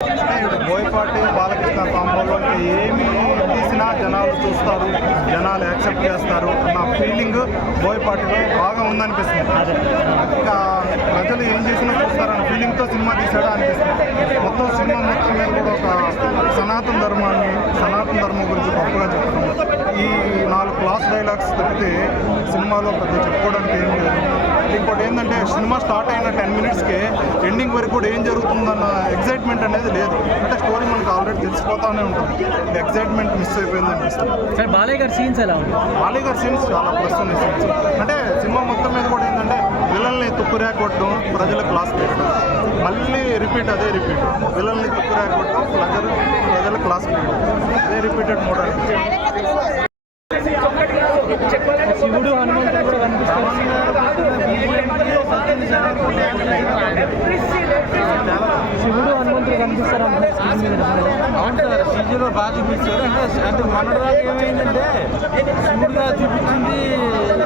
బోయపాటి బాలకృష్ణ కాంబోలో ఏమి తీసినా జనాలు చూస్తారు జనాలు యాక్సెప్ట్ చేస్తారు అన్న ఫీలింగ్ బోయపాటిలో బాగా ఉందనిపిస్తుంది. ఇంకా ప్రజలు ఏం చేసినా చూస్తారన్న ఫీలింగ్తో సినిమా తీసాడా అనిపిస్తుంది. మొత్తం సినిమా మొత్తం మీద కూడా ఒక సనాతన ధర్మాన్ని సనాతన ధర్మం గురించి గొప్పగా చెప్పడం. ఈ నాలుగు క్లాస్ డైలాగ్స్ తప్పితే సినిమాలో పెద్ద చెప్పుకోవడానికి ఏం లేదు. ఇంకోటి ఏంటంటే సినిమా స్టార్ట్ అయిన టెన్ మినిట్స్కే ఎండింగ్ వరకు కూడా ఏం జరుగుతుందన్న ఎగ్జైట్మెంట్ అనేది లేదు. అంటే స్టోరీ మనకు ఆల్రెడీ తెలిసిపోతానే ఉంటుంది. ఎగ్జైట్మెంట్ మిస్ అయిపోయింది అనిపిస్తుంది. సార్ బాలయ్య గారి సీన్స్ ఎలా ఉంది బాలయ్య గారి సీన్స్ చాలా ప్లస్ ఉన్నాయి. సీన్స్ అంటే సినిమా మొత్తం మీద కూడా ఏంటంటే విలల్ని తుక్కురాక కొట్టడం ప్రజల క్లాస్ పెట్టడం. మళ్ళీ రిపీట్ అదే రిపీట్ విలల్ని తుక్కురాక కొట్టడం ప్రజలు ప్రజల క్లాస్ పెట్టడం. అదే రిపీటెడ్ మోడల్ శివుడు హనుమంతుడు శివుడు హనుమంతుడు కనిపిస్తారు అవును సార్ సీజీలో బాగా చూపించారు అంటే అంటే మొన్నటిదాకా ఏమైందంటే శివుడుగా చూపించింది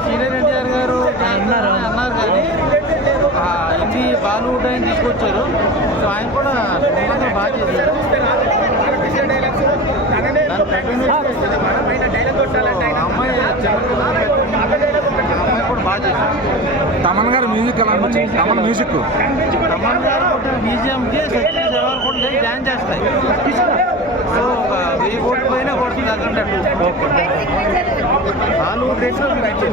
సీనియర్ ఎన్టీఆర్ గారు అన్నారు. అన్నారు కానీ ఇది బాలీవుడ్ ఆయన తీసుకొచ్చారు సో ఆయన కూడా ఉన్నతంగా బాగా చేశారు దాని తగ్గట్టు అమ్మాయి చిన్నపిల్ల ఆ అమ్మాయి కూడా బాగా చేశారు తమన్ గారి మ్యూజిక్ ఎలా అనిపించింది? తమన్ మ్యూజిక్ తమన్ గారు బీజిఎంకి కూడా డ్యాన్స్ చేస్తాయి. సో ఒక వెయ్యి కోట్ల పైన కొడుతుంది అన్నట్టు బాలీవుడ్ రేట్స్లో మ్యాచ్